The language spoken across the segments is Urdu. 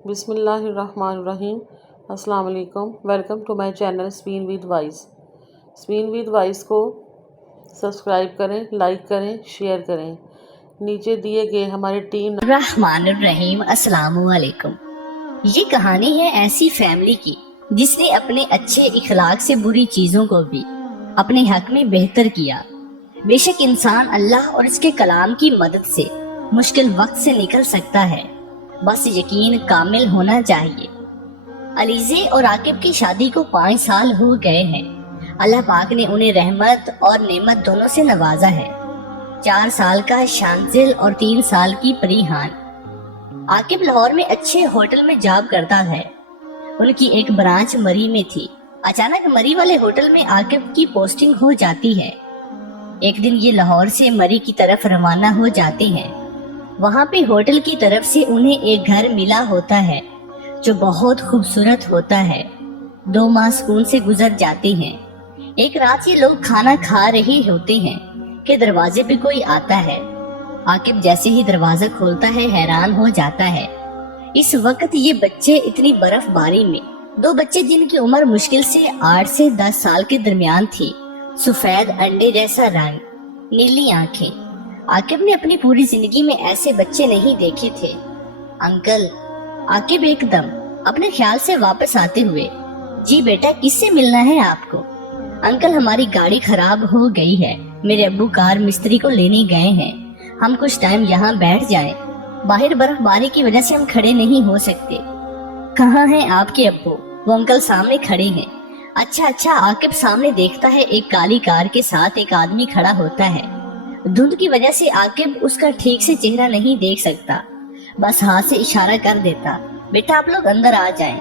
بسم اللہ الرحمن الرحیم۔ السلام علیکم، welcome to my channel Spain with voice. Spain with voice کو سبسکرائب کریں، لائک کریں، شیئر کریں۔ نیچے دیے گئے ہمارے ٹیم الرحمن الرحیم۔ السلام علیکم۔ یہ کہانی ہے ایسی فیملی کی جس نے اپنے اچھے اخلاق سے بری چیزوں کو بھی اپنے حق میں بہتر کیا۔ بے شک انسان اللہ اور اس کے کلام کی مدد سے مشکل وقت سے نکل سکتا ہے، بس یقین کامل ہونا چاہیے۔ علیزے اور عاقب کی شادی کو 5 سال ہو گئے ہیں۔ اللہ پاک نے انہیں رحمت اور نعمت دونوں سے نوازا ہے۔ 4 سال کا شانزل اور 3 سال کی پریحان۔ عاقب لاہور میں اچھے ہوٹل میں جاب کرتا ہے۔ ان کی ایک برانچ مری میں تھی۔ اچانک مری والے ہوٹل میں عاقب کی پوسٹنگ ہو جاتی ہے۔ ایک دن یہ لاہور سے مری کی طرف روانہ ہو جاتے ہیں۔ وہاں پہ ہوٹل کی طرف سے انہیں ایک گھر ملا ہوتا ہے جو بہت خوبصورت ہوتا ہے۔ 2 ماہ سکون سے گزر جاتے ہیں۔ ایک رات یہ لوگ کھانا کھا رہے ہوتے ہیں کہ دروازے پہ کوئی آتا ہے۔ عاقب جیسے ہی دروازہ کھولتا ہے حیران ہو جاتا ہے۔ اس وقت یہ بچے اتنی برف باری میں 2 بچے جن کی عمر مشکل سے 8 سے 10 سال کے درمیان تھی، سفید انڈے جیسا رنگ، نیلی آنکھیں۔ عاقب نے اپنی پوری زندگی میں ایسے بچے نہیں دیکھے تھے۔ انکل، عاقب ایک دم اپنے خیال سے واپس آتے ہوئے، جی بیٹا کس سے ملنا ہے آپ کو؟ انکل ہماری گاڑی خراب ہو گئی ہے، میرے ابو کار مستری کو لینے گئے ہیں، ہم کچھ ٹائم یہاں بیٹھ جائیں، باہر برف باری کی وجہ سے ہم کھڑے نہیں ہو سکتے۔ کہاں ہیں آپ کے ابو؟ وہ انکل سامنے کھڑے ہیں۔ اچھا، عاقب سامنے دیکھتا ہے ایک کالی کار کے ساتھ ایک آدمی کھڑا ہوتا ہے۔ دھند کی وجہ سے عاقب اس کا ٹھیک سے چہرہ نہیں دیکھ سکتا، بس ہاتھ سے اشارہ کر دیتا، بیٹا آپ لوگ اندر آ جائیں۔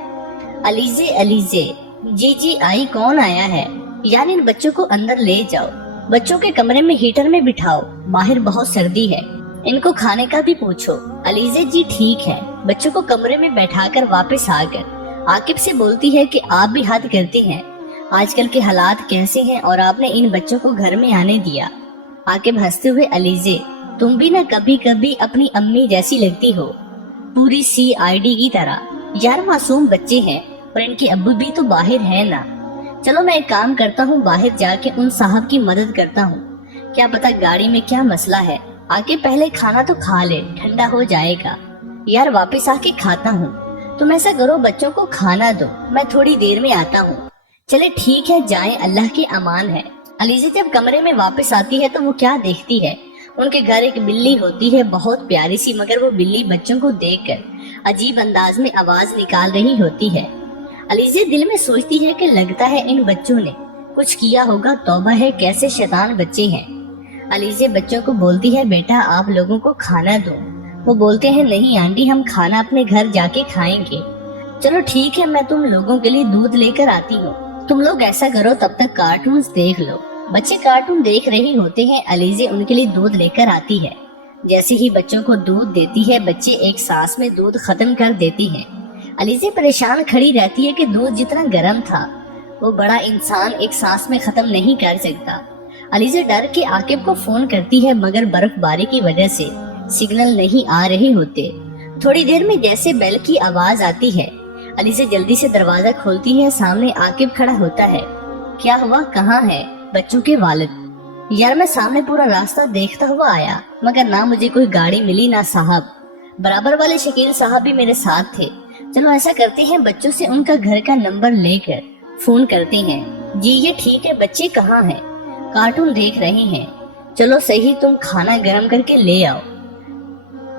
علیزے، جی آئی، کون آیا ہے؟ یعنی ان بچوں کو اندر لے جاؤ، بچوں کے کمرے میں ہیٹر میں بٹھاؤ، باہر بہت سردی ہے، ان کو کھانے کا بھی پوچھو۔ علیزے جی ٹھیک ہے۔ بچوں کو کمرے میں بیٹھا کر واپس آ کر عاقب سے بولتی ہے کہ آپ بھی حد کرتے ہیں، آج کل کے حالات کیسے ہیں اور آپ نے ان بچوں کو گھر میں آنے دیا۔ عاقب ہنستے ہوئے، علیزے تم بھی نہ کبھی کبھی اپنی امی جیسی لگتی ہو، پوری CID کی طرح۔ یار معصوم بچے ہیں اور ان کے ابو بھی تو باہر ہیں نا۔ چلو میں ایک کام کرتا ہوں، باہر جا کے ان صاحب کی مدد کرتا ہوں، کیا پتا گاڑی میں کیا مسئلہ ہے۔ عاقب پہلے کھانا تو کھا لے، ٹھنڈا ہو جائے گا۔ یار واپس آ کے کھاتا ہوں، تم ایسا کرو بچوں کو کھانا دو، میں تھوڑی دیر میں آتا ہوں۔ چلے ٹھیک ہے، جائیں، اللہ کے امان ہے۔ علیزہ جب کمرے میں واپس آتی ہے تو وہ کیا دیکھتی ہے؟ ان کے گھر ایک بلی ہوتی ہے، بہت پیاری سی، مگر وہ بلی بچوں کو دیکھ کر عجیب انداز میں آواز نکال رہی ہوتی ہے۔ علیزہ دل میں سوچتی ہے کہ لگتا ہے ان بچوں نے کچھ کیا ہوگا، توبہ ہے کیسے شیطان بچے ہیں۔ علیزہ بچوں کو بولتی ہے، بیٹا آپ لوگوں کو کھانا دو۔ وہ بولتے ہیں، نہیں آنٹی، ہم کھانا اپنے گھر جا کے کھائیں گے۔ چلو ٹھیک ہے، میں تم لوگوں کے لیے دودھ لے کر آتی ہوں، تم لوگ ایسا کرو تب تک کارٹونز دیکھ لو۔ بچے کارٹون دیکھ رہے ہوتے ہیں، علیزہ ان کے لیے دودھ لے کر آتی ہے۔ جیسے ہی بچوں کو دودھ دیتی ہے، بچے ایک سانس میں دودھ ختم کر دیتی ہیں۔ علیزہ پریشان کھڑی رہتی ہے کہ دودھ جتنا گرم تھا وہ بڑا انسان ایک سانس میں ختم نہیں کر سکتا۔ علیزہ ڈر کے عاقب کو فون کرتی ہے، مگر برف باری کی وجہ سے سگنل نہیں آ رہے ہوتے۔ تھوڑی دیر میں جیسے بیل کی آواز آتی ہے، علیزہ جلدی سے دروازہ کھولتی ہے، سامنے عاقب کھڑا ہوتا ہے۔ کیا ہوا، کہاں ہے؟ بچوں کے والد، یار میں سامنے پورا راستہ دیکھتا ہوا آیا، مگر نہ مجھے کوئی گاڑی ملی نہ صاحب، برابر والے شکیل صاحب بھی میرے ساتھ تھے۔ چلو ایسا کرتے ہیں، بچوں سے ان کا گھر کا نمبر لے کر فون کرتے ہیں۔ جی یہ ٹھیک ہے، بچے کہاں ہیں؟ کارٹون دیکھ رہے ہیں۔ چلو صحیح، تم کھانا گرم کر کے لے آؤ،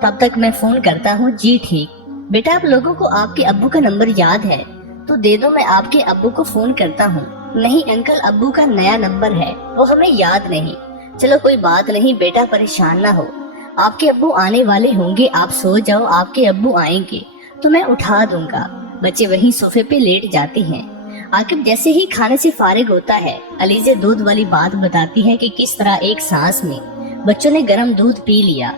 تب تک میں فون کرتا ہوں۔ جی ٹھیک۔ بیٹا آپ لوگوں کو آپ کے ابو کا نمبر یاد ہے تو دے دو، میں آپ کے ابو کو فون کرتا ہوں۔ نہیں انکل، ابو کا نیا نمبر ہے، وہ ہمیں یاد نہیں۔ چلو کوئی بات نہیں بیٹا، پریشان نہ ہو، آپ کے ابو آنے والے ہوں گے، آپ سو جاؤ، آپ کے ابو آئیں گے تو میں اٹھا دوں گا۔ بچے وہیں صوفے پہ لیٹ جاتے ہیں۔ عاقب جیسے ہی کھانے سے فارغ ہوتا ہے، علیزہ دودھ والی بات بتاتی ہے کہ کس طرح ایک سانس میں بچوں نے گرم دودھ پی لیا۔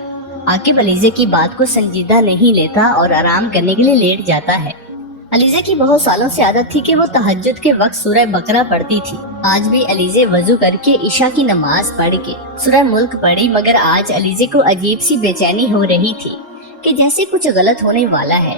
عاقب علیزہ کی بات کو سنجیدہ نہیں لیتا اور آرام کرنے کے لیے لیٹ جاتا ہے۔ علیزہ کی بہت سالوں سے عادت تھی کہ وہ تہجد کے وقت سورہ بقرہ پڑھتی تھی۔ آج بھی علیزہ وضو کر کے عشاء کی نماز پڑھ کے سورہ ملک پڑھی، مگر آج علیزہ کو عجیب سی بے چینی ہو رہی تھی کہ جیسے کچھ غلط ہونے والا ہے۔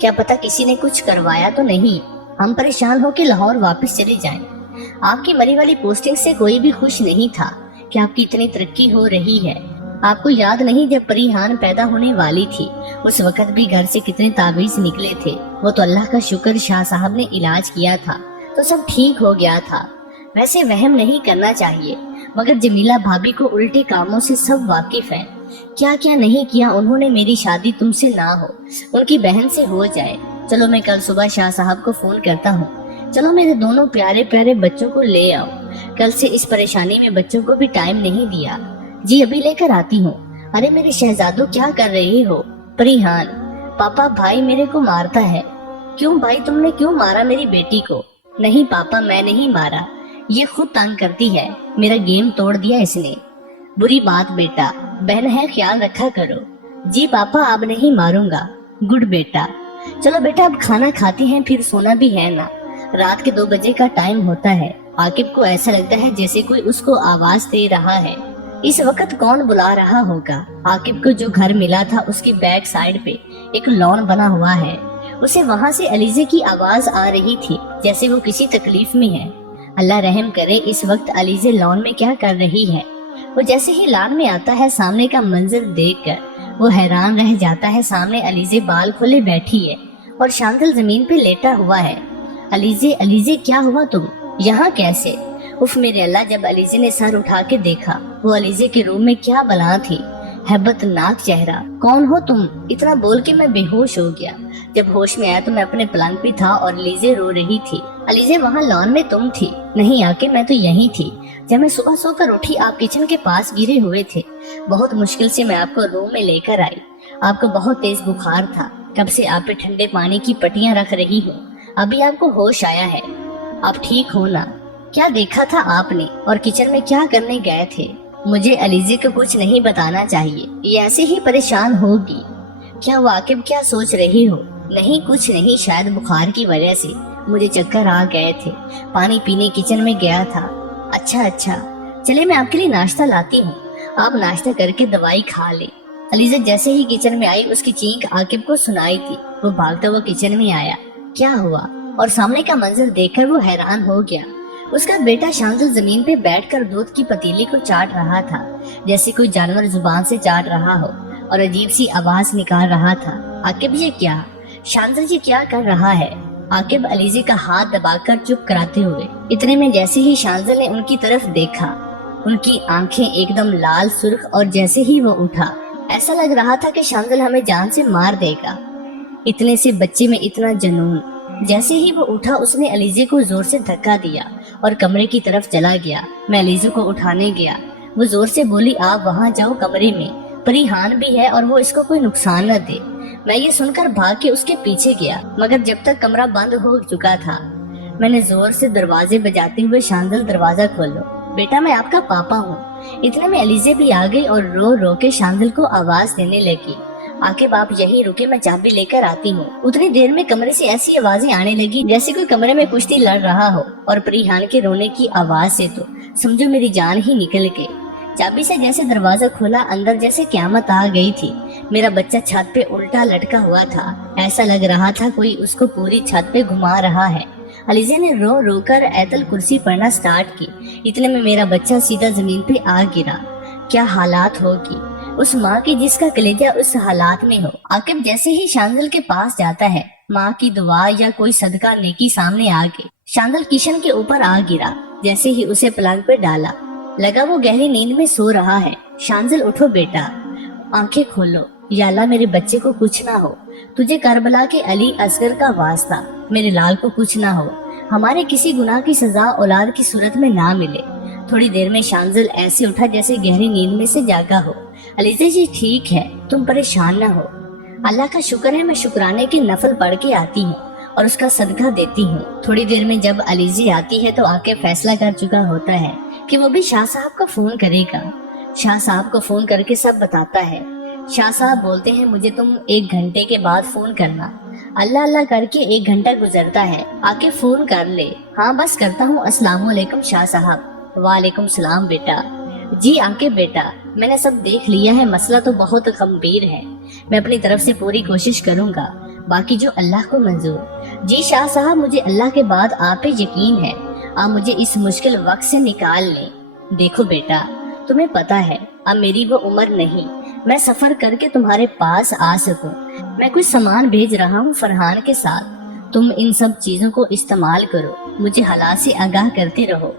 کیا پتا کسی نے کچھ کروایا تو نہیں، ہم پریشان ہو کے لاہور واپس چلے جائیں۔ آپ کی مری والی پوسٹنگ سے کوئی بھی خوش نہیں تھا کہ آپ کی اتنی ترقی ہو رہی ہے۔ آپ کو یاد نہیں جب پریحان پیدا ہونے والی تھی اس وقت بھی گھر سے کتنے تعویذ نکلے تھے؟ وہ تو اللہ کا شکر شاہ صاحب نے علاج کیا تھا تو سب ٹھیک ہو گیا تھا۔ ویسے وہم نہیں کرنا چاہیے، مگر جمیلہ بھابھی کو الٹے کاموں سے سب واقف ہیں۔ کیا کیا نہیں کیا انہوں نے، میری شادی تم سے نہ ہو، ان کی بہن سے ہو جائے۔ چلو میں کل صبح شاہ صاحب کو فون کرتا ہوں، چلو میرے دونوں پیارے پیارے بچوں کو لے آؤ۔ کل سے اس پریشانی میں بچوں کو بھی ٹائم نہیں دیا۔ جی ابھی لے کر آتی ہوں۔ ارے میرے شہزادو کیا کر رہی ہو؟ پریحان، پاپا بھائی میرے کو مارتا ہے۔ کیوں بھائی، تم نے کیوں مارا میری بیٹی کو؟ نہیں پاپا میں نہیں مارا، یہ خود تنگ کرتی ہے، میرا گیم توڑ دیا اس نے۔ بری بات بیٹا، بہن ہے خیال رکھا کرو۔ جی پاپا اب نہیں ماروں گا۔ گڈ بیٹا۔ چلو بیٹا اب کھانا کھاتے ہیں، پھر سونا بھی ہے نا، رات کے 2 بجے کا ٹائم ہوتا ہے۔ عاقب کو ایسا لگتا ہے جیسے کوئی اس کو آواز دے رہا ہے۔ اس وقت کون بلا رہا ہوگا؟ عاقب کو جو گھر ملا تھا اس کی بیک سائڈ پہ ایک لان بنا ہوا ہے، اسے وہاں سے علیزے کی آواز آ رہی تھی جیسے وہ کسی تکلیف میں ہے۔ اللہ رحم کرے اس وقت علیزے لان میں کیا کر رہی ہے؟ وہ جیسے ہی لان میں آتا ہے سامنے کا منظر دیکھ کر وہ حیران رہ جاتا ہے۔ سامنے علیزے بال کھولے بیٹھی ہے اور شاندل زمین پہ لیٹا ہوا ہے۔ علیزے کیا ہوا تم یہاں کیسے؟ اف میرے اللہ، جب علیزے نے سر اٹھا کے دیکھا وہ علیزے کے روم میں کیا بلا تھی، ہیبت ناک چہرہ۔ کون ہو تم؟ اتنا بول کے میں بے ہوش ہو گیا۔ جب ہوش میں آیا تو میں اپنے پلنگ پہ تھا اور علیزے رو رہی تھی۔ علیزے وہاں لان میں تم تھی؟ نہیں آ کے میں تو یہی تھی، جب میں صبح سو کر اٹھی آپ کچن کے پاس گرے ہوئے تھے، بہت مشکل سے میں آپ کو روم میں لے کر آئی۔ آپ کو بہت تیز بخار تھا، کب سے آپ پہ ٹھنڈے پانی کی پٹیاں رکھ رہی ہوں، ابھی آپ کو ہوش آیا ہے، آپ ٹھیک ہو نا؟ کیا دیکھا تھا آپ نے اور کچن میں کیا کرنے گئے تھے؟ مجھے علیزے کو کچھ نہیں بتانا چاہیے، یہ ایسے ہی پریشان ہوگی۔ کیا واقب کیا سوچ رہی ہو؟ نہیں کچھ نہیں، شاید بخار کی وجہ سے مجھے چکر آ گئے تھے، پانی پینے کچن میں گیا تھا۔ اچھا چلے میں آپ کے لیے ناشتہ لاتی ہوں، آپ ناشتہ کر کے دوائی کھا لیں۔ علیزہ جیسے ہی کچن میں آئی اس کی چینک عاقب کو سنائی تھی، وہ بھاگتا ہوا کچن میں آیا۔ کیا ہوا؟ اور سامنے کا منظر دیکھ کر وہ حیران ہو گیا۔ اس کا بیٹا شاندل زمین پہ بیٹھ کر دودھ کی پتیلی کو چاٹ رہا تھا جیسے کوئی جانور زبان سے چاٹ رہا ہو، اور عجیب سی آواز نکال رہا تھا۔ عاقب یہ کیا؟ شاندل جی کیا کر رہا ہے؟ عاقب علیزے کا ہاتھ دبا کر چپ کراتے ہوئے۔ اتنے میں جیسے ہی شاندل نے ان کی طرف دیکھا، ان کی آنکھیں ایک دم لال سرخ، اور جیسے ہی وہ اٹھا ایسا لگ رہا تھا کہ شاندل ہمیں جان سے مار دے گا، اتنے سے بچے میں اتنا جنون۔ جیسے ہی وہ اٹھا اس نے علیزے کو زور سے دھکا دیا اور کمرے کی طرف چلا گیا۔ میں علیزے کو اٹھانے گیا، وہ زور سے بولی آپ وہاں جاؤ، کمرے میں پریحان بھی ہے اور وہ اس کو کوئی نقصان نہ دے۔ میں یہ سن کر بھاگ کے اس کے پیچھے گیا، مگر جب تک کمرہ بند ہو چکا تھا میں نے زور سے دروازے بجاتے ہوئے شاندل دروازہ کھولو، بیٹا میں آپ کا پاپا ہوں۔ اتنے میں علیزے بھی آ گئی اور رو رو کے شاندل کو آواز دینے لگی، عاقب آپ یہی رکے، میں چابی لے کر آتی ہوں۔ اتنی دیر میں کمرے سے ایسی آوازیں آنے لگی جیسے کوئی کمرے میں کشتی لڑ رہا ہو، اور پریحان کے رونے کی آواز سے تو سمجھو میری جان ہی نکل گئی۔ چابی سے جیسے دروازہ کھولا اندر جیسے قیامت آ گئی تھی۔ میرا بچہ چھت پہ الٹا لٹکا ہوا تھا، ایسا لگ رہا تھا کوئی اس کو پوری چھت پہ گھما رہا ہے۔ علیزے نے رو رو کر ایت الکرسی پڑھنا سٹارٹ کی۔ اتنے میں میرا بچہ سیدھا زمین پہ آ گرا۔ کیا حالات ہوگی اس ماں کی جس کا کلیجہ اس حالات میں ہو۔ عاقب جیسے ہی شاندل کے پاس جاتا ہے، ماں کی دعا یا کوئی صدقہ نیکی سامنے آ گئی۔ شاندل کشن کے اوپر آ گرا، جیسے ہی اسے پلنگ پہ ڈالا، لگا وہ گہری نیند میں سو رہا ہے۔ شاندل اٹھو بیٹا، آنکھیں کھولو، یا اللہ میرے بچے کو کچھ نہ ہو، تجھے کربلا کے علی اصغر کا واسطہ، میرے لال کو کچھ نہ ہو، ہمارے کسی گناہ کی سزا اولاد کی صورت میں نہ ملے۔ تھوڑی دیر میں شاندل ایسے اٹھا جیسے گہری نیند میں سے جاگا ہو۔ علیزہ جی ٹھیک ہے، تم پریشان نہ ہو، اللہ کا شکر ہے، میں شکرانے کے نفل پڑھ کے آتی ہوں اور اس کا صدقہ دیتی ہوں۔ تھوڑی دیر میں جب علیزی آتی ہے تو آ کے فیصلہ کر چکا ہوتا ہے کہ وہ بھی شاہ صاحب کو فون کرے گا۔ شاہ صاحب کو فون کر کے سب بتاتا ہے۔ شاہ صاحب بولتے ہیں مجھے تم 1 گھنٹے کے بعد فون کرنا۔ اللہ اللہ کر کے 1 گھنٹہ گزرتا ہے، آ کے فون کر لے۔ ہاں بس کرتا ہوں، السلام علیکم شاہ صاحب۔ وعلیکم السلام بیٹا۔ جی آنکے بیٹا، میں نے سب دیکھ لیا ہے، مسئلہ تو بہت گمبھیر ہے، میں اپنی طرف سے پوری کوشش کروں گا، باقی جو اللہ کو منظور۔ جی شاہ صاحب، مجھے اللہ کے بعد آپ پہ یقین ہے، آپ مجھے اس مشکل وقت سے نکال لیں۔ دیکھو بیٹا، تمہیں پتا ہے اب میری وہ عمر نہیں میں سفر کر کے تمہارے پاس آ سکوں۔ میں کچھ سامان بھیج رہا ہوں فرحان کے ساتھ، تم ان سب چیزوں کو استعمال کرو، مجھے حالات سے آگاہ کرتے رہو۔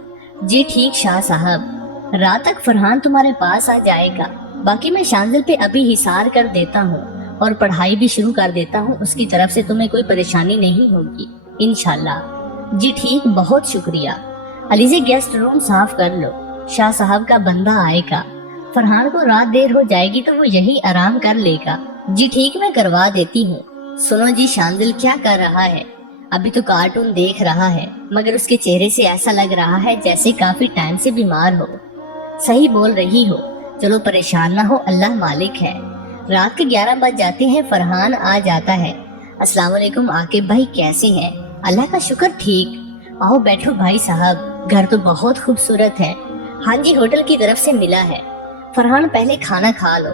جی ٹھیک شاہ صاحب، رات تک فرحان تمہارے پاس آ جائے گا، باقی میں شانزل پہ ابھی حصار کر دیتا ہوں اور پڑھائی بھی شروع کر دیتا ہوں، اس کی طرف سے تمہیں کوئی پریشانی نہیں ہوگی انشاءاللہ۔ جی ٹھیک، بہت شکریہ۔ علیزے گیسٹ روم صاف کر لو، شاہ صاحب کا بندہ آئے گا، فرحان کو رات دیر ہو جائے گی تو وہ یہی آرام کر لے گا۔ جی ٹھیک، میں کروا دیتی ہوں۔ سنو جی، شانزل کیا کر رہا ہے؟ ابھی تو کارٹون دیکھ رہا ہے، مگر اس کے چہرے سے ایسا لگ رہا ہے جیسے کافی ٹائم سے بیمار ہو۔ صحیح بول رہی ہو، چلو پریشان نہ ہو، اللہ مالک ہے۔ رات کے 11 بج جاتے ہیں، فرحان آ جاتا ہے۔ السلام علیکم عاقب بھائی، کیسے ہیں؟ اللہ کا شکر ٹھیک۔ آؤ بیٹھو بھائی صاحب، گھر تو بہت خوبصورت ہے۔ ہاں جی، ہوٹل کی طرف سے ملا ہے۔ فرحان پہلے کھانا کھا لو۔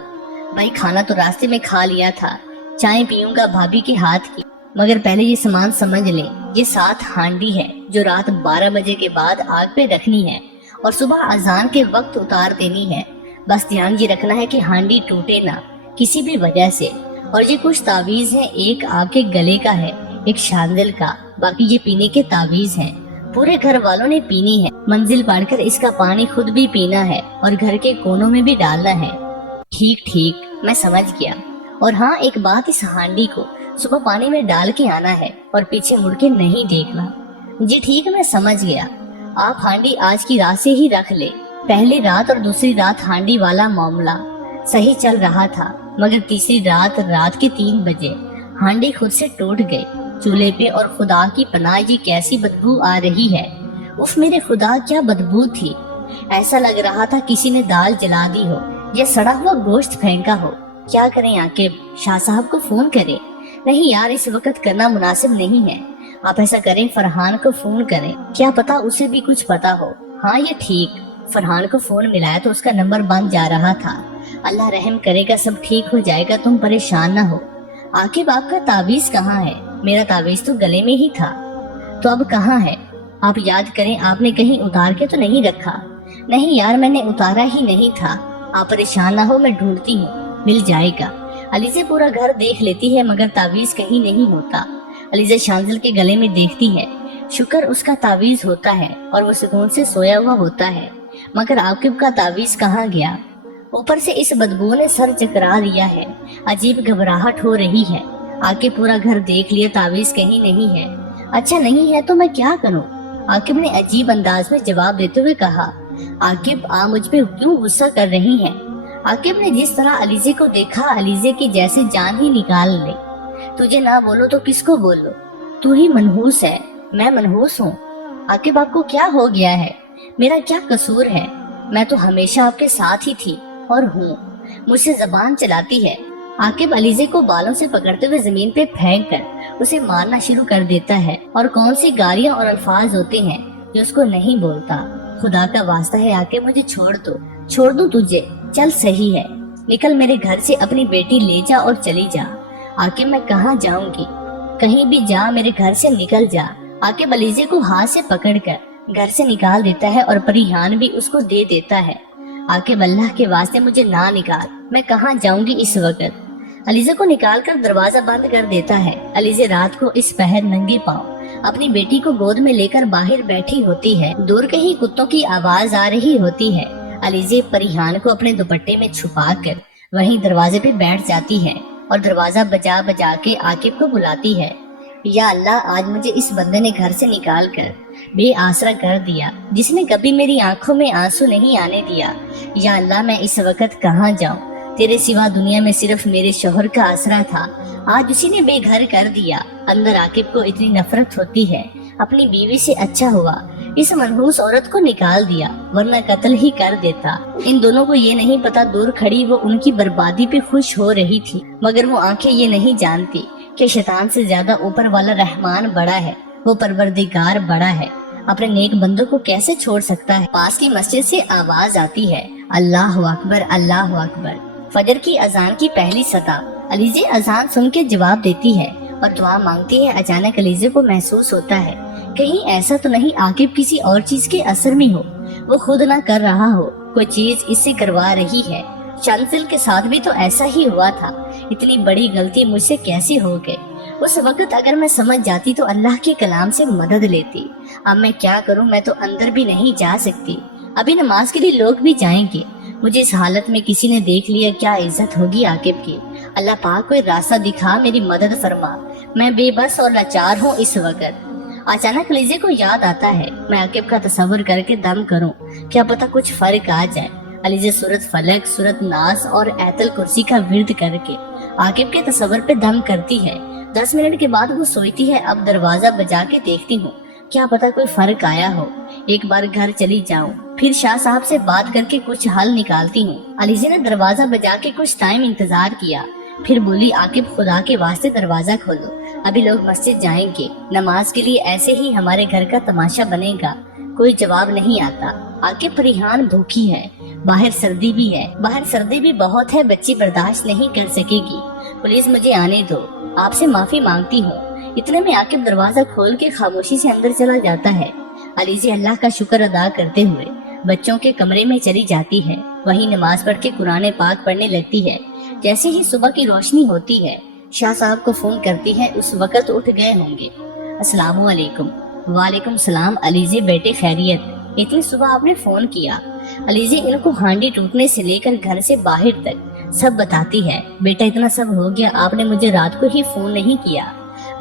بھائی کھانا تو راستے میں کھا لیا تھا، چائے پیوں گا بھابھی کے ہاتھ کی، مگر پہلے یہ سامان سمجھ لیں، یہ 7 ہانڈی ہے جو رات 12 بجے کے بعد آگ پہ رکھنی ہے اور صبح اذان کے وقت اتار دینی ہے۔ بس دھیان یہ رکھنا ہے کہ ہانڈی ٹوٹے نہ کسی بھی وجہ سے۔ اور یہ کچھ تعویذ ہیں، ایک آپ کے گلے کا ہے، ایک شانزل کا، باقی یہ پینے کے تعویذ ہیں، پورے گھر والوں نے پینی ہے۔ منزل پڑھ کر اس کا پانی خود بھی پینا ہے اور گھر کے کونوں میں بھی ڈالنا ہے۔ ٹھیک ٹھیک، میں سمجھ گیا۔ اور ہاں ایک بات، اس ہانڈی کو صبح پانی میں ڈال کے آنا ہے اور پیچھے مڑ کے نہیں دیکھنا۔ جی ٹھیک، میں سمجھ گیا۔ آپ ہانڈی آج کی رات سے ہی رکھ لے۔ پہلی رات اور دوسری رات ہانڈی والا معاملہ صحیح چل رہا تھا، مگر تیسری رات کے 3 بجے ہانڈی خود سے ٹوٹ گئی چولہے پہ، اور خدا کی پناہ یہ کیسی بدبو آ رہی ہے۔ اف میرے خدا، کیا بدبو تھی! ایسا لگ رہا تھا کسی نے دال جلا دی ہو یا سڑا ہوا گوشت پھینکا ہو۔ کیا کریں عاقب، شاہ صاحب کو فون کریں؟ نہیں یار، اس وقت کرنا مناسب نہیں ہے۔ آپ ایسا کریں، فرحان کو فون کریں، کیا پتا اسے بھی کچھ پتا ہو۔ ہاں یہ ٹھیک، فرحان کو فون ملایا تو اس کا نمبر بند جا رہا تھا۔ اللہ رحم کرے گا، سب ٹھیک ہو جائے گا، تم پریشان نہ ہو۔ عاقب آپ کا تعویذ کہاں ہے؟ میرا تعویذ تو گلے میں ہی تھا، تو اب کہاں ہے؟ آپ یاد کریں، آپ نے کہیں اتار کے تو نہیں رکھا؟ نہیں یار، میں نے اتارا ہی نہیں تھا۔ آپ پریشان نہ ہو، میں ڈھونڈتی ہوں، مل جائے گا۔ علیزے پورا گھر دیکھ لیتی ہے مگر تعویذ کہیں نہیں ہوتا۔ علیزے شانزل کے گلے میں دیکھتی ہے، شکر اس کا تعویذ ہوتا ہے اور وہ سکون سے سویا ہوا ہوتا ہے، مگر عاقب کا تعویذ کہاں گیا؟ اوپر سے اس بدبو نے سر چکرا دیا ہے، عجیب گھبراہٹ ہو رہی ہے۔ عاقب پورا گھر دیکھ لیا، تعویذ کہیں نہیں ہے۔ اچھا نہیں ہے تو میں کیا کروں؟ عاقب نے عجیب انداز میں جواب دیتے ہوئے کہا۔ عاقب، آپ مجھ پہ کیوں غصہ کر رہی ہیں؟ عاقب نے جس طرح علیزے کو دیکھا، علیزے کی جیسے جان ہی نکال لی۔ تجھے نہ بولو تو کس کو بولو؟ تو ہی منحوس ہے، میں منحوس ہوں؟ عاقب، آپ کو کیا ہو گیا ہے؟ میرا کیا قصور ہے؟ میں تو ہمیشہ آپ کے ساتھ ہی تھی اور ہوں، مجھ سے زبان چلاتی ہے۔ عاقب علیزے کو بالوں سے پکڑتے ہوئے زمین پہ پھینک کر اسے مارنا شروع کر دیتا ہے، اور کون سی گالیاں اور الفاظ ہوتے ہیں جو اس کو نہیں بولتا۔ خدا کا واسطہ ہے عاقب، مجھے چھوڑ دوں تجھے؟ چل صحیح ہے، نکل میرے گھر سے، اپنی بیٹی لے جا اور چلی جا۔ عاقب، میں کہاں جاؤں گی؟ کہیں بھی جا، میرے گھر سے نکل جا۔ عاقب علیزے کو ہاتھ سے پکڑ کر گھر سے نکال دیتا ہے اور پریحان بھی اس کو دے دیتا ہے۔ عاقب، اللہ کے واسطے مجھے نہ نکال، میں کہاں جاؤں گی اس وقت؟ علیزے کو نکال کر دروازہ بند کر دیتا ہے۔ علیزے رات کو اس پہر ننگے پاؤں اپنی بیٹی کو گود میں لے کر باہر بیٹھی ہوتی ہے، دور کہیں کتوں کی آواز آ رہی ہوتی ہے۔ علیزے پریحان کو اپنے دوپٹے میں چھپا کر وہیں دروازے پہ بیٹھ جاتی ہے اور دروازہ بجا بجا کے عاقب کو بلاتی ہے۔ یا اللہ، آج مجھے اس بندے نے گھر سے نکال کر بے آسرا کر دیا، جس نے کبھی میری آنکھوں میں آنسو نہیں آنے دیا۔ یا اللہ، میں اس وقت کہاں جاؤں؟ تیرے سوا دنیا میں صرف میرے شوہر کا آسرا تھا، آج اسی نے بے گھر کر دیا۔ اندر عاقب کو اتنی نفرت ہوتی ہے، اپنی بیوی سے اچھا ہوا اس منحوس عورت کو نکال دیا، ورنہ قتل ہی کر دیتا۔ ان دونوں کو یہ نہیں پتا، دور کھڑی وہ ان کی بربادی پہ خوش ہو رہی تھی، مگر وہ آنکھیں یہ نہیں جانتی کہ شیطان سے زیادہ اوپر والا رحمان بڑا ہے، وہ پروردگار بڑا ہے، اپنے نیک بندوں کو کیسے چھوڑ سکتا ہے۔ پاس کی مسجد سے آواز آتی ہے، اللہ اکبر، اللہ اکبر۔ فجر کی اذان کی پہلی صدا۔ علیزے اذان سن کے جواب دیتی ہے اور دعا مانگتی ہے، اچانک علیزے کو محسوس ہوتا ہے کہیں ایسا تو نہیں عاقب کسی اور چیز کے اثر میں ہو، وہ خود نہ کر رہا ہو، کوئی چیز اس سے کروا رہی ہے۔ شانزل کے ساتھ بھی تو ایسا ہی ہوا تھا، اتنی بڑی غلطی مجھ سے کیسے ہو گئی؟ اس وقت اگر میں سمجھ جاتی تو اللہ کے کلام سے مدد لیتی۔ اب میں کیا کروں؟ میں تو اندر بھی نہیں جا سکتی، ابھی نماز کے لیے لوگ بھی جائیں گے، مجھے اس حالت میں کسی نے دیکھ لیا کیا عزت ہوگی عاقب کی؟ اللہ پاک کوئی راستہ دکھا، میری مدد فرما، میں بے بس اور لاچار ہوں اس وقت۔ اچانک لیزے کو یاد آتا ہے میں عاقب کا تصور کر کے دم کروں، کیا پتا کچھ فرق آ جائے۔ علیزے سورت فلق، سورت ناس اور ایت الکرسی کا ورد کر کے عاقب کے تصور پہ دم کرتی ہے۔ 10 منٹ کے بعد وہ سوچتی ہے اب دروازہ بجا کے دیکھتی ہوں، کیا پتا کوئی فرق آیا ہو، ایک بار گھر چلی جاؤں، پھر شاہ صاحب سے بات کر کے کچھ حل نکالتی ہوں۔ علیزے نے دروازہ بجا کے کچھ ٹائم انتظار کیا، پھر بولی عاقب خدا کے واسطے دروازہ کھولو، ابھی لوگ مسجد جائیں گے، نماز کے لیے ایسے ہی ہمارے گھر کا تماشا بنے گا۔ کوئی جواب نہیں آتا۔ عاقب ریحان بھوکی ہے، باہر سردی بھی بہت ہے، بچی برداشت نہیں کر سکے گی، پلیز مجھے آنے دو، آپ سے معافی مانگتی ہوں۔ اتنے میں عاقب دروازہ کھول کے خاموشی سے اندر چلا جاتا ہے۔ علیزے اللہ کا شکر ادا کرتے ہوئے بچوں کے کمرے میں چلی جاتی ہے، وہیں نماز پڑھ کے قرآن پاک پڑھنے لگتی ہے۔ جیسے ہی صبح کی روشنی ہوتی ہے شاہ صاحب کو فون کرتی ہے، اس وقت اٹھ گئے ہوں گے۔ السلام علیکم۔ وعلیکم السلام علیزے بیٹے، خیریت؟ اتنی صبح آپ نے فون کیا؟ علیزے ان کو ہانڈی ٹوٹنے سے لے کر گھر سے باہر تک سب بتاتی ہے۔ بیٹا اتنا سب ہو گیا، آپ نے مجھے رات کو ہی فون نہیں کیا؟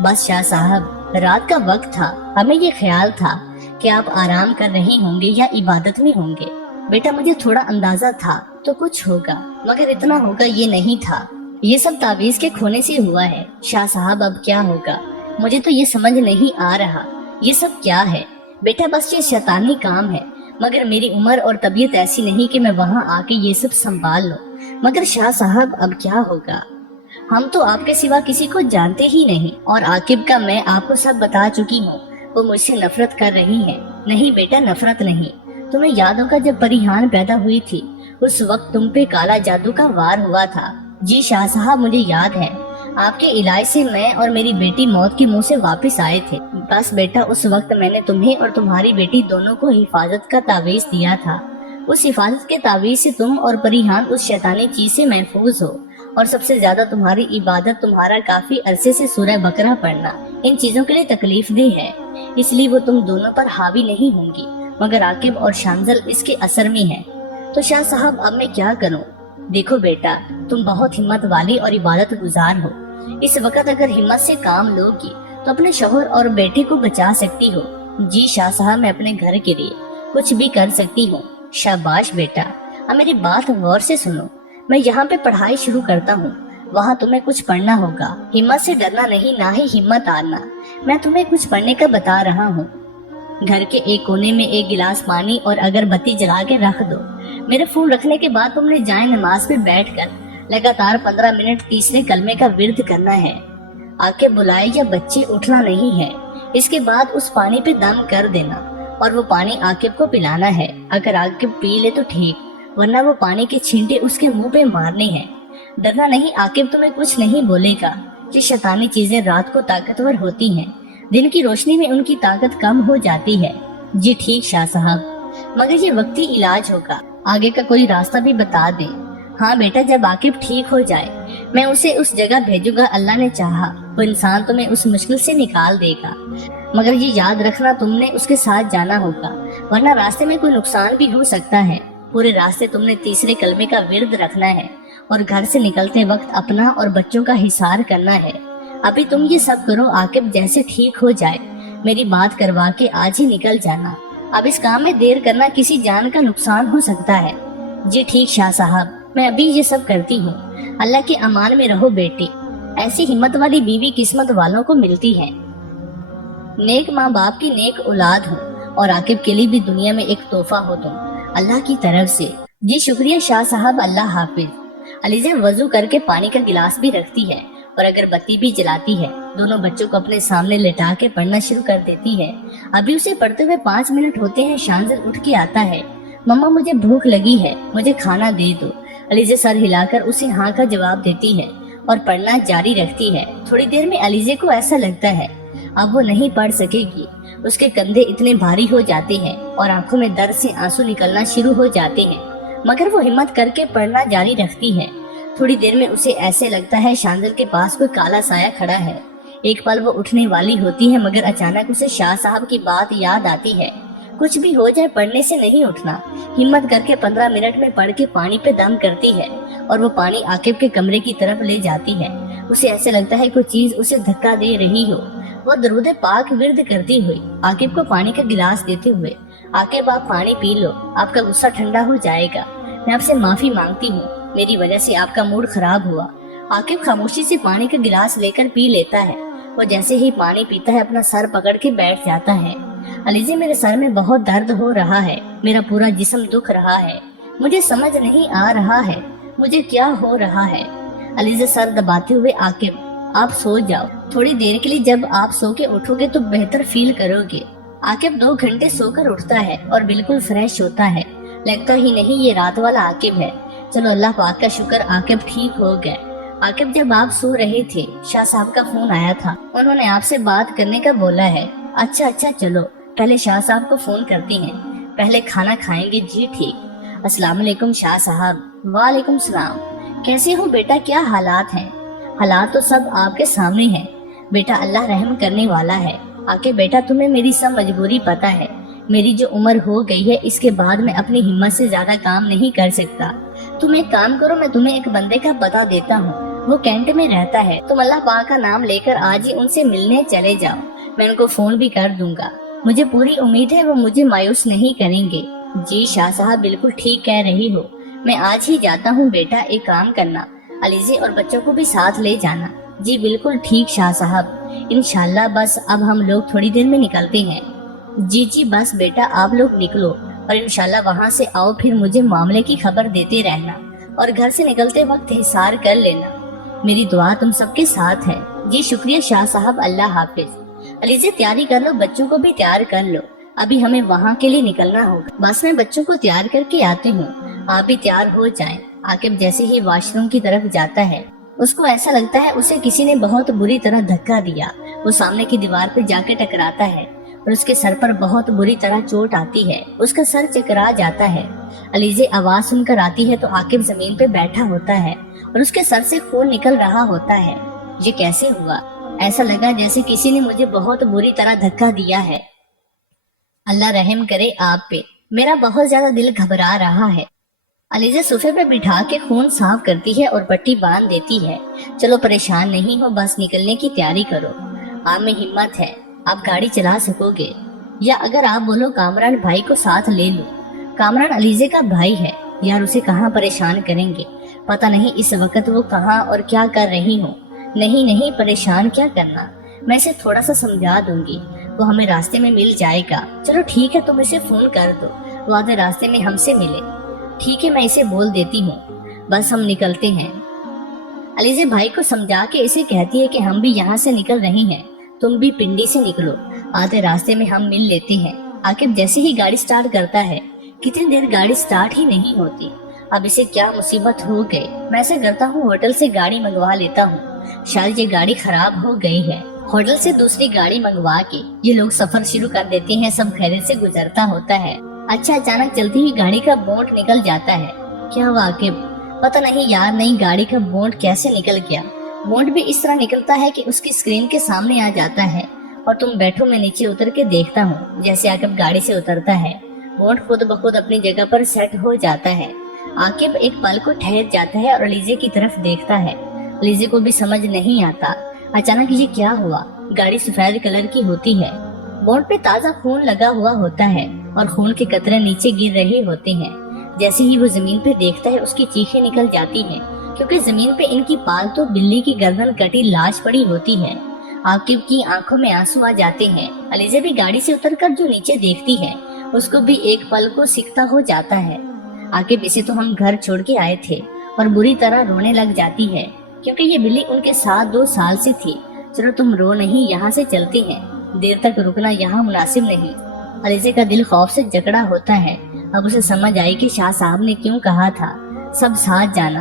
بس شاہ صاحب، رات کا وقت تھا، ہمیں یہ خیال تھا کہ آپ آرام کر رہے ہوں گے یا عبادت میں ہوں گے۔ بیٹا مجھے تھوڑا اندازہ تھا تو کچھ ہوگا، مگر اتنا ہوگا یہ نہیں تھا۔ یہ سب تعویذ کے کھونے سے ہوا ہے۔ شاہ صاحب اب کیا ہوگا؟ مجھے تو یہ سمجھ نہیں آ رہا، یہ سب کیا ہے؟ بیٹا بس یہ شیطانی کام ہے، مگر میری عمر اور طبیعت ایسی نہیں کہ میں وہاں آ کے یہ سب سنبھال لوں۔ مگر شاہ صاحب اب کیا ہوگا؟ ہم تو آپ کے سوا کسی کو جانتے ہی نہیں، اور عاقب کا میں آپ کو سب بتا چکی ہوں، وہ مجھ سے نفرت کر رہی ہے۔ نہیں بیٹا، نفرت نہیں، تمہیں یاد ہوگا جب پریحان پیدا ہوئی تھی اس وقت تم پہ کالا جادو کا وار ہوا تھا۔ جی شاہ صاحب مجھے یاد ہے، آپ کے علاج سے میں اور میری بیٹی موت کے منہ سے واپس آئے تھے۔ بس بیٹا اس وقت میں نے تمہیں اور تمہاری بیٹی دونوں کو حفاظت کا تعویذ دیا تھا، اس حفاظت کے تعویذ سے تم اور پریحان اس شیطانی چیز سے محفوظ ہو، اور سب سے زیادہ تمہاری عبادت، تمہارا کافی عرصے سے سورہ بقرہ پڑھنا ان چیزوں کے لیے تکلیف دہ ہے، اس لیے وہ تم دونوں پر حاوی نہیں ہوں گی، مگر عاقب اور شانزل اس کے اثر میں ہے۔ تو شاہ صاحب اب میں کیا کروں؟ دیکھو بیٹا، تم بہت ہمت والی اور عبادت گزار ہو، اس وقت اگر ہمت سے کام لوگی تو اپنے شوہر اور بیٹے کو بچا سکتی ہو۔ جی شاہ صاحب میں اپنے گھر کے لیے کچھ بھی کر سکتی ہوں۔ شاباش بیٹا، اب میری بات غور سے سنو، میں یہاں پہ پڑھائی شروع کرتا ہوں، وہاں تمہیں کچھ پڑھنا ہوگا، ہمت سے ڈرنا نہیں، نہ ہی ہمت آنا، میں تمہیں کچھ پڑھنے کا بتا رہا ہوں۔ گھر کے ایک کونے میں ایک گلاس پانی اور اگربتی جلا کے رکھ دو۔ میرے فون رکھنے کے بعد تم نے جائے نماز پہ بیٹھ کر لگاتار 15 منٹ تیسرے کلمے کا ورد کرنا ہے۔ آکے بلائے یا بچے اٹھنا نہیں ہے۔ اس کے بعد اس پانی پہ دم کر دینا اور وہ پانی عاقب کو پلانا ہے۔ اگر عاقب پی لے تو ٹھیک، ورنہ وہ پانی کے چھینٹے اس کے منہ پہ مارنے ہیں۔ ڈرنا نہیں، عاقب تمہیں کچھ نہیں بولے گا۔ یہ شیطانی چیزیں رات کو طاقتور ہوتی ہیں، دن کی روشنی میں ان کی طاقت کم ہو جاتی ہے۔ جی ٹھیک شاہ صاحب، مگر یہ وقتی علاج ہوگا، آگے کا کوئی راستہ بھی بتا دیں۔ ہاں بیٹا، جب عاقب ٹھیک ہو جائے میں اسے اس جگہ بھیجوں گا، اللہ نے چاہا وہ انسان تمہیں اس مشکل سے نکال دے گا، مگر یہ یاد رکھنا تم نے اس کے ساتھ جانا ہوگا، ورنہ راستے میں کوئی نقصان بھی ہو سکتا ہے۔ پورے راستے تم نے تیسرے کلمے کا ورد رکھنا ہے اور گھر سے نکلتے وقت اپنا اور بچوں کا حصار کرنا ہے۔ ابھی تم یہ سب کرو، عاقب جیسے ٹھیک ہو جائے میری بات کروا کے آج ہی نکل جانا۔ اب اس کام میں دیر کرنا کسی جان کا نقصان ہو سکتا ہے۔ جی ٹھیک شاہ صاحب، میں ابھی یہ سب کرتی ہوں۔ اللہ کے امان میں رہو بیٹی، ایسی ہمت والی بیوی قسمت والوں کو ملتی ہے۔ نیک ماں باپ کی نیک اولاد ہو اور عاقب کے لیے بھی دنیا میں ایک تحفہ ہو تم اللہ کی طرف سے۔ جی شکریہ شاہ صاحب، اللہ حافظ۔ علیزہ وضو کر کے پانی کا گلاس بھی رکھتی ہے اور اگر بتی بھی جلاتی ہے، دونوں بچوں کو اپنے سامنے لٹا کے پڑھنا شروع کر دیتی ہے۔ ابھی اسے پڑھتے ہوئے 5 منٹ ہوتے ہیں، شانزل اٹھ کے آتا ہے۔ مما مجھے بھوک لگی ہے، مجھے کھانا دے دو۔ علیزہ سر ہلا کر اسے ہاں کا جواب دیتی ہے اور پڑھنا جاری رکھتی ہے۔ تھوڑی دیر میں علیزے کو ایسا لگتا ہے اب وہ نہیں پڑھ سکے گی۔ اس کے کندھے اتنے بھاری ہو جاتے ہیں اور آنکھوں میں درد سے آنسو نکلنا شروع ہو جاتے ہیں، مگر وہ ہمت کر کے پڑھنا جاری رکھتی ہے۔ تھوڑی دیر میں اسے ایسے لگتا ہے شاندل کے پاس کوئی کالا سایہ کھڑا ہے۔ ایک پل وہ اٹھنے والی ہوتی ہے، مگر اچانک اسے شاہ صاحب کی بات یاد آتی ہے، کچھ بھی ہو جائے پڑھنے سے نہیں اٹھنا۔ ہمت کر کے 15 منٹ میں پڑھ کے پانی پہ دم کرتی ہے اور وہ پانی عاقب کے کمرے کی طرف لے جاتی ہے۔ اسے ایسے لگتا ہے کوئی چیز اسے دھکا دے رہی ہو۔ وہ درود پاک ورد کرتی ہوئی عاقب کو پانی کا گلاس دیتے ہوئے، عاقب آپ پانی پی لو، آپ کا غصہ ٹھنڈا ہو جائے گا، میں آپ سے معافی مانگتی ہوں، میری وجہ سے آپ کا موڈ خراب ہوا۔ عاقب خاموشی سے پانی کا گلاس لے کر پی لیتا ہے۔ وہ جیسے ہی پانی پیتا ہے اپنا سر پکڑ کے بیٹھ جاتا ہے۔ علیزے میرے سر میں بہت درد ہو رہا ہے، میرا پورا جسم دکھ رہا ہے، مجھے سمجھ نہیں آ رہا ہے مجھے کیا ہو رہا ہے۔ علیزے سر دباتے ہوئے عاقب آپ سو جاؤ، تھوڑی دیر کے لیے جب آپ سو کے اٹھو گے تو بہتر فیل کرو گے۔ عاقب 2 گھنٹے سو کر اٹھتا ہے اور بالکل فریش ہوتا ہے، لگتا ہی نہیں یہ رات والا عاقب ہے۔ چلو اللہ پاک کا شکر عاقب ٹھیک ہو گئے۔ عاقب جب آپ سو رہے تھے شاہ صاحب کا فون آیا تھا، انہوں نے آپ سے بات کرنے کا بولا ہے۔ اچھا چلو پہلے شاہ صاحب کو فون کرتی ہیں، پہلے کھانا کھائیں گے۔ جی ٹھیک۔ السلام علیکم شاہ صاحب۔ وعلیکم السلام، کیسے ہو بیٹا، کیا حالات ہیں؟ حالات تو سب آپ کے سامنے ہیں بیٹا، اللہ رحم کرنے والا ہے۔ آکے بیٹا تمہیں میری سب مجبوری پتہ ہے، میری جو عمر ہو گئی ہے اس کے بعد میں اپنی ہمت سے زیادہ کام نہیں کر سکتا۔ تم ایک کام کرو، میں تمہیں ایک بندے کا پتہ دیتا ہوں، وہ کینٹ میں رہتا ہے، تم اللہ پاک کا نام لے کر آج ہی ان سے ملنے چلے جاؤ، میں ان کو فون بھی کر دوں گا، مجھے پوری امید ہے وہ مجھے مایوس نہیں کریں گے۔ جی شاہ صاحب بالکل ٹھیک کہہ رہی ہو، میں آج ہی جاتا ہوں بیٹا، ایک کام کرنا علیزے اور بچوں کو بھی ساتھ لے جانا۔ جی بالکل ٹھیک شاہ صاحب، انشاءاللہ بس اب ہم لوگ تھوڑی دیر میں نکلتے ہیں۔ جی بس بیٹا آپ لوگ نکلو اور انشاءاللہ وہاں سے آؤ، پھر مجھے معاملے کی خبر دیتے رہنا اور گھر سے نکلتے وقت حسار کر لینا، میری دعا تم سب کے ساتھ ہے۔ جی شکریہ شاہ صاحب، اللہ حافظ۔ علیزے تیاری کر لو، بچوں کو بھی تیار کر لو، ابھی ہمیں وہاں کے لیے نکلنا ہوگا، بس میں بچوں کو تیار کر کے آتی ہوں، آپ بھی تیار ہو جائیں۔ عاقب جیسے ہی واش روم کی طرف جاتا ہے اس کو ایسا لگتا ہے اسے کسی نے بہت بری طرح دھکا دیا، وہ سامنے کی دیوار پہ جا کے ٹکراتا ہے اور اس کے سر پر بہت بری طرح چوٹ آتی ہے، اس کا سر چکرا جاتا ہے۔ علیزے آواز سن کر آتی ہے تو عاقب زمین پہ بیٹھا ہوتا ہے اور اس کے سر سے خون نکل رہا ہوتا ہے۔ یہ کیسے ہوا؟ ایسا لگا جیسے کسی نے مجھے بہت بری طرح دھکا دیا ہے، اللہ رحم کرے آپ پہ، میرا بہت زیادہ دل گھبرا رہا ہے۔ علیزہ صوفے پہ بٹھا کے خون صاف کرتی ہے اور پٹی باندھ دیتی ہے۔ چلو پریشان نہیں ہو، بس نکلنے کی تیاری کرو، آپ میں ہمت ہے، آپ گاڑی چلا سکو گے، یا اگر آپ بولو کامران بھائی کو ساتھ لے لو۔ کامران علیزے کا بھائی ہے یار، اسے کہاں پریشان کریں گے، پتہ نہیں اس وقت وہ کہاں اور کیا کر رہی ہوں۔ نہیں پریشان کیا کرنا، میں اسے تھوڑا سا سمجھا دوں گی، وہ ہمیں راستے میں مل جائے گا۔ چلو ٹھیک ہے، تم اسے فون کر دو، وہ آدھے راستے میں ہم سے ملے۔ ٹھیک ہے میں اسے بول دیتی ہوں، بس ہم نکلتے ہیں۔ علیزے بھائی کو سمجھا کے اسے کہتی ہے کہ ہم بھی یہاں سے نکل رہے ہیں، تم بھی پنڈی سے نکلو، آدھے راستے میں ہم مل لیتے ہیں۔ عاقب جیسے ہی گاڑی سٹارٹ کرتا ہے، کتنی دیر گاڑی سٹارٹ ہی نہیں ہوتی، اب اسے کیا مصیبت ہو گئی، میں ایسا کرتا ہوں ہوٹل سے گاڑی منگوا لیتا ہوں، شاید یہ گاڑی خراب ہو گئی ہے۔ ہوٹل سے دوسری گاڑی منگوا کے یہ لوگ سفر شروع کر دیتے ہیں، سب خیریت سے گزرتا ہوتا ہے۔ اچھا اچانک چلتی ہوئی گاڑی کا بونٹ نکل جاتا ہے، کیا واقب پتہ نہیں یار، نئی گاڑی کا بونٹ کیسے نکل گیا؟ بونٹ بھی اس طرح نکلتا ہے کہ اس کی اسکرین کے سامنے آ جاتا ہے اور تم بیٹھو، میں نیچے اتر کے دیکھتا ہوں۔ جیسے عاقب گاڑی سے اترتا ہے بونٹ خود بخود اپنی جگہ پر سیٹ ہو جاتا ہے۔ عاقب ایک پل کو ٹھہر جاتا ہے اور علیزے کی طرف دیکھتا ہے، علیزے کو بھی سمجھ نہیں آتا اچانک یہ کیا ہوا۔ گاڑی سفید کلر کی ہوتی ہے، بونٹ پہ تازہ خون لگا ہوا ہوتا ہے اور خون کے قطرے نیچے گر رہے ہوتے ہیں۔ جیسے ہی وہ زمین پہ دیکھتا ہے اس کی چیخیں نکل جاتی ہیں، کیونکہ زمین پہ ان کی پالتو بلی کی گردن کٹی لاش پڑی ہوتی ہے۔ عاقب کی آنکھوں میں آنسو آ جاتے ہیں۔ علیزہ بھی گاڑی سے اتر کر جو نیچے دیکھتی ہے اس کو بھی ایک پل کو سکتا ہو جاتا ہے۔ عاقب اسے تو ہم گھر چھوڑ کے آئے تھے، اور بری طرح رونے لگ جاتی ہے کیونکہ یہ بلی ان کے ساتھ 2 سال سے تھی۔ چلو تم رو نہیں، یہاں سے چلتے ہیں، دیر تک رکنا یہاں مناسب نہیں۔ علیزہ کا دل خوف سے جکڑا ہوتا ہے، اب اسے سمجھ آئی کہ شاہ صاحب نے کیوں کہا تھا سب ساتھ جانا۔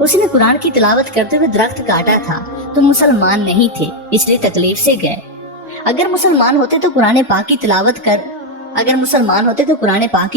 اس نے قرآن کی تلاوت کرتے ہوئے درخت کاٹا تھا تو مسلمان نہیں تھے اس لیے تکلیف سے گئے۔ اگر مسلمان ہوتے تو قرآن پاک کی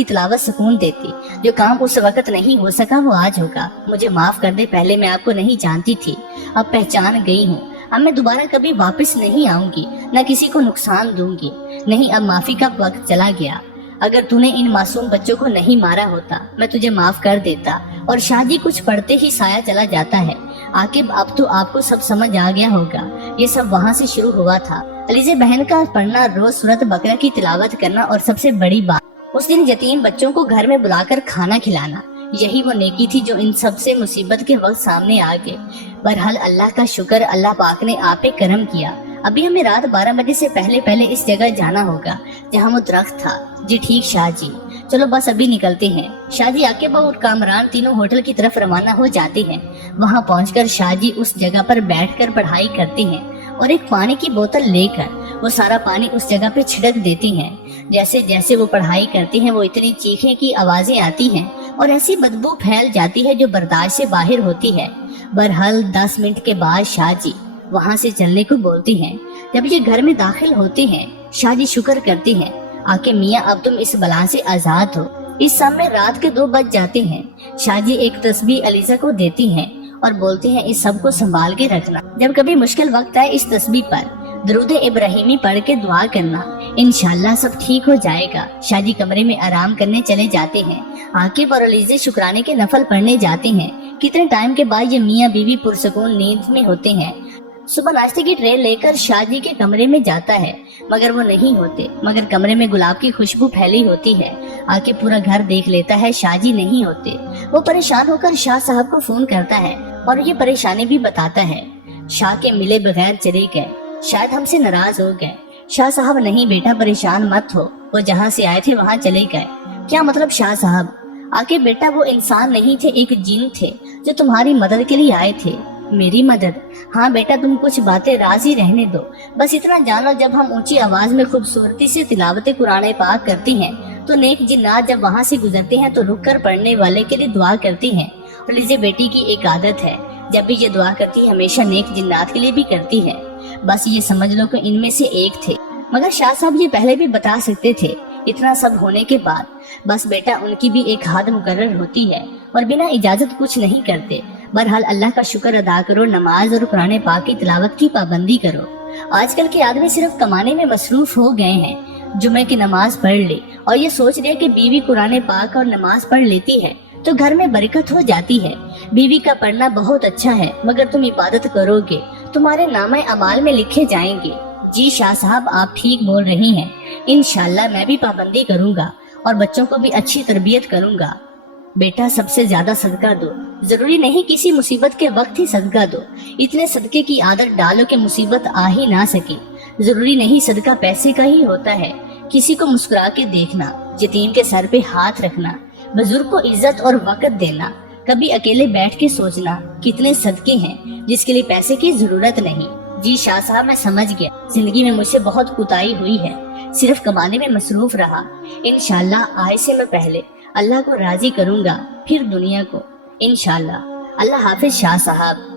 تلاوت سکون دیتی۔ جو کام اس وقت نہیں ہو سکا وہ آج ہوگا۔ مجھے معاف کر دے، پہلے میں آپ کو نہیں جانتی تھی، اب پہچان گئی ہوں۔ اب میں دوبارہ کبھی واپس نہیں آؤں گی، نہ کسی کو نقصان دوں گی۔ نہیں، اب معافی کا وقت چلا گیا۔ اگر تو نے ان معصوم بچوں کو نہیں مارا ہوتا میں تجھے معاف کر دیتا۔ اور شاہ جی کچھ پڑھتے ہی سایہ چلا جاتا ہے۔ عاقب اب تو آپ کو سب سمجھ آ گیا ہوگا، یہ سب وہاں سے شروع ہوا تھا۔ علیزہ بہن کا پڑھنا، روز سورۃ بقرہ کی تلاوت کرنا، اور سب سے بڑی بات اس دن یتیم بچوں کو گھر میں بلا کر کھانا کھلانا، یہی وہ نیکی تھی جو ان سب سے مصیبت کے وقت سامنے آ گئے۔ بہرحال اللہ کا شکر، اللہ پاک نے آپ پہ کرم کیا۔ ابھی ہمیں رات 12 بجے سے پہلے اس جگہ جانا ہوگا جہاں وہ درخت تھا۔ جی ٹھیک شاہ جی، چلو بس ابھی نکلتے ہیں۔ شاہ جی عاقبہ اور کامران تینوں ہوٹل کی طرف روانہ ہو جاتے ہیں۔ وہاں پہنچ کر شاہ جی اس جگہ پر بیٹھ کر پڑھائی کرتے ہیں اور ایک پانی کی بوتل لے کر وہ سارا پانی اس جگہ پہ چھڑک دیتے ہیں۔ جیسے جیسے وہ پڑھائی کرتے ہیں وہ اتنی چیخیں کی آوازیں آتی ہیں اور ایسی بدبو پھیل جاتی ہے جو برداشت سے باہر ہوتی ہے۔ بہرحال 10 منٹ کے بعد شاہ جی وہاں سے چلنے کو بولتے ہیں۔ جب یہ گھر میں داخل ہوتے ہیں شاہ جی شکر کرتے ہیں، آکے میاں اب تم اس بلا سے آزاد ہو۔ اس سامنے رات کے 2 بج جاتے ہیں۔ شاہ جی ایک تسبیح علیزہ کو دیتی ہیں اور بولتے ہیں اس سب کو سنبھال کے رکھنا، جب کبھی مشکل وقت آئے اس تسبیح پر درود ابراہیمی پڑھ کے دعا کرنا، انشاءاللہ سب ٹھیک ہو جائے گا۔ شاہ جی کمرے میں آرام کرنے چلے جاتے ہیں۔ عاقب اور علیزہ شکرانے کے نفل پڑھنے جاتے ہیں۔ کتنے ٹائم کے بعد یہ میاں بیوی پرسکون نیند میں ہوتے ہیں۔ صبح ناشتے کی ٹرے لے کر شاہ جی کے کمرے میں جاتا ہے مگر وہ نہیں ہوتے، مگر کمرے میں گلاب کی خوشبو پھیلی ہوتی ہے۔ آکے پورا گھر دیکھ لیتا ہے، شاہ جی نہیں ہوتے۔ وہ پریشان ہو کر شاہ صاحب کو فون کرتا ہے اور یہ پریشانی بھی بتاتا ہے۔ شاہ کے ملے بغیر چلے گئے، شاید ہم سے ناراض ہو گئے۔ شاہ صاحب نہیں بیٹا پریشان مت ہو، وہ جہاں سے آئے تھے وہاں چلے گئے۔ کیا مطلب شاہ صاحب؟ آکے بیٹا وہ انسان نہیں تھے، ایک جن تھے جو تمہاری مدد کے لیے آئے تھے۔ میری مدد؟ ہاں بیٹا تم کچھ باتیں راز ہی رہنے دو، بس اتنا جانو جب ہم اونچی آواز میں خوبصورتی سے تلاوت قرآن پاک کرتے ہیں تو نیک جنات جب وہاں سے گزرتے ہیں تو رک کر پڑھنے والے کے لیے دعا کرتے ہیں۔ اور علیزہ بیٹی کی ایک عادت ہے، جب بھی یہ دعا کرتی ہے ہمیشہ نیک جنات کے لیے بھی کرتی ہے۔ بس یہ سمجھ لو کہ ان میں سے ایک تھے، مگر شاہ صاحب یہ پہلے بھی بتا سکتے تھے۔ اتنا سب ہونے کے بعد بس بیٹا ان کی بھی ایک حد مقرر ہوتی ہے اور بنا اجازت کچھ نہیں کرتے۔ بہرحال اللہ کا شکر ادا کرو، نماز اور قرآن پاک کی تلاوت کی پابندی کرو۔ آج کل کے آدمی صرف کمانے میں مصروف ہو گئے ہیں۔ جمعے کی نماز پڑھ لی اور یہ سوچ لیا کہ بیوی قرآن پاک اور نماز پڑھ لیتی ہے تو گھر میں برکت ہو جاتی ہے۔ بیوی کا پڑھنا بہت اچھا ہے مگر تم عبادت کرو گے تمہارے نامہ اعمال میں لکھے جائیں گے۔ جی شاہ صاحب آپ ٹھیک بول رہی ہیں، انشاءاللہ میں بھی پابندی کروں گا اور بچوں کو بھی اچھی تربیت کروں گا۔ بیٹا سب سے زیادہ صدقہ دو، ضروری نہیں کسی مصیبت کے وقت ہی صدقہ دو، اتنے صدقے کی عادت ڈالو کہ مصیبت آ ہی نہ سکے۔ ضروری نہیں صدقہ پیسے کا ہی ہوتا ہے، کسی کو مسکرا کے دیکھنا، یتیم کے سر پہ ہاتھ رکھنا، بزرگ کو عزت اور وقت دینا، کبھی اکیلے بیٹھ کے سوچنا کتنے صدقے ہیں جس کے لیے پیسے کی ضرورت نہیں۔ جی شاہ صاحب میں سمجھ گیا، زندگی میں مجھ سے بہت کوتاہی ہوئی ہے، صرف کمانے میں مصروف رہا۔ انشاءاللہ آج سے میں پہلے اللہ کو راضی کروں گا، پھر دنیا کو، انشاءاللہ۔ اللہ حافظ شاہ صاحب۔